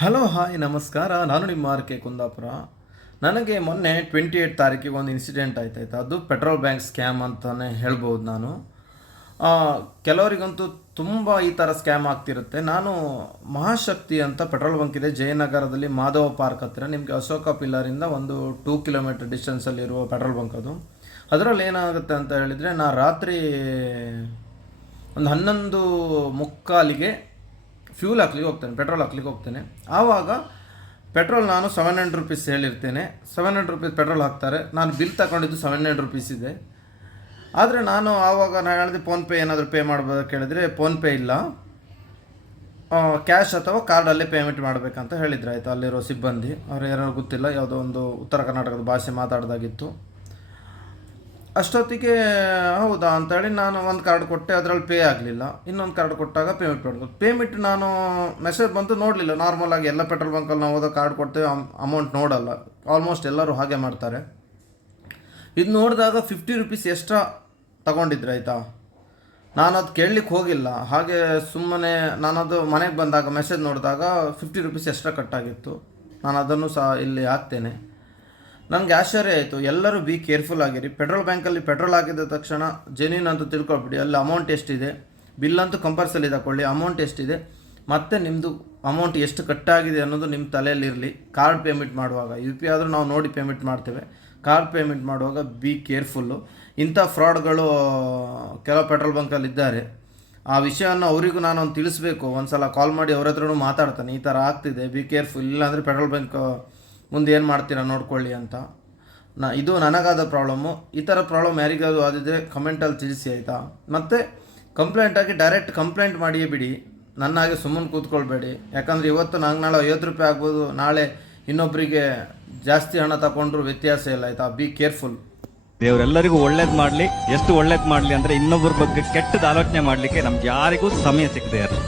Hello, hi, ನಮಸ್ಕಾರ. ನಾನು ನಿಮ್ಮ ಆರ್ ಕೆ ಕುಂದಾಪುರ. ನನಗೆ ಮೊನ್ನೆ ಟ್ವೆಂಟಿ ಏಯ್ಟ್ ತಾರೀಕಿಗೆ ಒಂದು ಇನ್ಸಿಡೆಂಟ್ ಆಯ್ತಾಯ್ತು ಅದು ಪೆಟ್ರೋಲ್ ಬ್ಯಾಂಕ್ ಸ್ಕ್ಯಾಮ್ ಅಂತಲೇ ಹೇಳ್ಬೋದು ನಾನು. ಕೆಲವರಿಗಂತೂ ತುಂಬ ಈ ಥರ ಸ್ಕ್ಯಾಮ್ ಆಗ್ತಿರುತ್ತೆ. ನಾನು ಮಹಾಶಕ್ತಿ ಅಂತ ಪೆಟ್ರೋಲ್ ಬಂಕ್ ಇದೆ. ಜಯನಗರದಲ್ಲಿ ಮಾಧವ ಪಾರ್ಕ್ ಹತ್ತಿರ. ನಿಮಗೆ ಅಶೋಕ ಪಿಲ್ಲರಿಂದ ಒಂದು ಟೂ ಕಿಲೋಮೀಟರ್ ಡಿಸ್ಟೆನ್ಸಲ್ಲಿರುವ ಪೆಟ್ರೋಲ್ ಬಂಕ್ ಅದು. ಅದರಲ್ಲಿ ಏನಾಗುತ್ತೆ ಅಂತ ಹೇಳಿದರೆ, ನಾ ರಾತ್ರಿ ಒಂದು ಹನ್ನೊಂದು ಮುಕ್ಕಾಲಿಗೆ ಫ್ಯೂಲ್ ಹಾಕ್ಲಿಕ್ಕೆ ಹೋಗ್ತೇನೆ, ಪೆಟ್ರೋಲ್ ಹಾಕ್ಲಿಕ್ಕೆ ಹೋಗ್ತೇನೆ. ಆವಾಗ ಪೆಟ್ರೋಲ್ ನಾನು ಸೆವೆನ್ ಹಂಡ್ರೆಡ್ ರುಪೀಸ್ ಹೇಳಿರ್ತೇನೆ. ಸೆವೆನ್ ಹಂಡ್ರೆಡ್ ರುಪೀಸ್ ಪೆಟ್ರೋಲ್ ಹಾಕ್ತಾರೆ. ನಾನು ಬಿಲ್ ತಗೊಂಡಿದ್ದು ಸೆವೆನ್ ಹಂಡ್ರೆಡ್ ರುಪೀಸ್ ಇದೆ. ಆದರೆ ನಾನು ಆವಾಗ ನಾನು ಹೇಳಿದೆ ಫೋನ್ಪೇ ಏನಾದರೂ ಪೇ ಮಾಡ್ಬೋದು? ಕೇಳಿದರೆ ಫೋನ್ಪೇ ಇಲ್ಲ. ಕ್ಯಾಶ್ ಅಥವಾ ಕಾರ್ಡಲ್ಲೇ ಪೇಮೆಂಟ್ ಮಾಡಬೇಕಂತ ಹೇಳಿದ್ರು. ಆಯಿತು, ಅಲ್ಲಿರೋ ಸಿಬ್ಬಂದಿ. ಅವ್ರು ಯಾರೋ ಗೊತ್ತಿಲ್ಲ, ಯಾವುದೋ ಒಂದು ಉತ್ತರ ಕರ್ನಾಟಕದ ಭಾಷೆ ಮಾತಾಡ್ದಾಗಿತ್ತು. ಅಷ್ಟೊತ್ತಿಗೆ, ಹೌದಾ ಅಂತೇಳಿ ನಾನು ಒಂದು ಕಾರ್ಡ್ ಕೊಟ್ಟೆ, ಅದರಲ್ಲಿ ಪೇ ಆಗಲಿಲ್ಲ. ಇನ್ನೊಂದು ಕಾರ್ಡ್ ಕೊಟ್ಟಾಗ ಪೇಮೆಂಟ್ ಮಾಡಿದ್ರು ಪೇಮೆಂಟ್ ನಾನು ಮೆಸೇಜ್ ಬಂತು, ನೋಡಲಿಲ್ಲ. ನಾರ್ಮಲ್ ಆಗಿ ಎಲ್ಲ ಪೆಟ್ರೋಲ್ ಬಂಕಲ್ಲಿ ನಾವು ಹೋದಾಗ ಕಾರ್ಡ್ ಕೊಡ್ತೇವೆ ಅಮೌಂಟ್ ನೋಡಲ್ಲ. ಆಲ್ಮೋಸ್ಟ್ ಎಲ್ಲರೂ ಹಾಗೆ ಮಾಡ್ತಾರೆ. ಇದು ನೋಡಿದಾಗ ಫಿಫ್ಟಿ ರುಪೀಸ್ ಎಕ್ಸ್ಟ್ರಾ ತಗೊಂಡಿದ್ರೆ ಆಯಿತಾ? ನಾನು ಅದು ಕೇಳಲಿಕ್ಕೆ ಹೋಗಿಲ್ಲ. ಹಾಗೆ ಸುಮ್ಮನೆ ನಾನದು ಮನೆಗೆ ಬಂದಾಗ ಮೆಸೇಜ್ ನೋಡಿದಾಗ ಫಿಫ್ಟಿ ರುಪೀಸ್ ಎಕ್ಸ್ಟ್ರಾ ಕಟ್ಟಾಗಿತ್ತು ನಾನು ಅದನ್ನು ಸಹ ಇಲ್ಲಿ ಹಾಕ್ತೇನೆ. ನನಗೆ ಆಶ್ಚರ್ಯ ಆಯಿತು. ಎಲ್ಲರೂ ಬಿ ಕೇರ್ಫುಲ್ ಆಗಿರಿ. ಪೆಟ್ರೋಲ್ ಬ್ಯಾಂಕಲ್ಲಿ ಪೆಟ್ರೋಲ್ ಹಾಕಿದ ತಕ್ಷಣ ಜೆನ್ಯೂನ್ ಅಂತ ತಿಳ್ಕೊಬಿಡಿ ಅಲ್ಲಿ ಅಮೌಂಟ್ ಎಷ್ಟಿದೆ? ಬಿಲ್ ಅಂತೂ ಕಂಪಲ್ಸರಿ ತಗೊಳ್ಳಿ ಅಮೌಂಟ್ ಎಷ್ಟಿದೆ? ಮತ್ತು ನಿಮ್ಮದು ಅಮೌಂಟ್ ಎಷ್ಟು ಕಟ್ಟಾಗಿದೆ ಅನ್ನೋದು ನಿಮ್ಮ ತಲೆಯಲ್ಲಿರಲಿ ಕಾರ್ಡ್ ಪೇಮೆಂಟ್ ಮಾಡುವಾಗ. ಯು ಪಿ ಆದರೂ ನಾವು ನೋಡಿ ಪೇಮೆಂಟ್ ಮಾಡ್ತೇವೆ. ಕಾರ್ಡ್ ಪೇಮೆಂಟ್ ಮಾಡುವಾಗ ಬಿ ಕೇರ್ಫುಲ್ಲು ಇಂಥ ಫ್ರಾಡ್ಗಳು ಕೆಲವು ಪೆಟ್ರೋಲ್ ಬಂಕಲ್ಲಿ ಇದ್ದಾರೆ. ಆ ವಿಷಯವನ್ನು ಅವರಿಗೂ ನಾನು ಒಂದು ತಿಳಿಸ್ಬೇಕು. ಒಂದು ಸಲ ಕಾಲ್ ಮಾಡಿ ಅವ್ರ ಹತ್ರನೂ ಮಾತಾಡ್ತಾನೆ. ಈ ಥರ ಆಗ್ತಿದೆ. ಬಿ ಕೇರ್ಫುಲ್ ಇಲ್ಲಾಂದರೆ ಪೆಟ್ರೋಲ್ ಬಂಕ್ ಮುಂದೆ ಏನು ಮಾಡ್ತೀರಾ ನೋಡ್ಕೊಳ್ಳಿ ಅಂತ. ನಾ, ಇದು ನನಗಾದ ಪ್ರಾಬ್ಲಮ್ಮು ಈ ಥರ ಪ್ರಾಬ್ಲಮ್ ಯಾರಿಗಾದರೂ ಆದಿದ್ರೆ ಕಮೆಂಟಲ್ಲಿ ತಿಳಿಸಿ ಆಯಿತಾ? ಮತ್ತು ಕಂಪ್ಲೇಂಟಾಗಿ ಡೈರೆಕ್ಟ್ ಕಂಪ್ಲೇಂಟ್ ಮಾಡಿಯೇ ಬಿಡಿ. ನನ್ನ ಹಾಗೆ ಸುಮ್ಮನೆ ಕೂತ್ಕೊಳ್ಬೇಡಿ. ಯಾಕಂದರೆ ಇವತ್ತು ನಂಗೆ ನಾಳೆ ಐವತ್ತು ರೂಪಾಯಿ ಆಗ್ಬೋದು. ನಾಳೆ ಇನ್ನೊಬ್ಬರಿಗೆ ಜಾಸ್ತಿ ಹಣ ತಗೊಂಡ್ರು ವ್ಯತ್ಯಾಸ ಇಲ್ಲ, ಆಯಿತಾ? ಬಿ ಕೇರ್ಫುಲ್ ದೇವರೆಲ್ಲರಿಗೂ ಒಳ್ಳೇದು ಮಾಡಲಿ. ಎಷ್ಟು ಒಳ್ಳೇದು ಮಾಡಲಿ ಅಂದರೆ ಇನ್ನೊಬ್ಬರ ಬಗ್ಗೆ ಕೆಟ್ಟದ ಆಲೋಚನೆ ಮಾಡಲಿಕ್ಕೆ ನಮ್ಗೆ ಯಾರಿಗೂ ಸಮಯ ಸಿಗದೆ ಇರಲಿ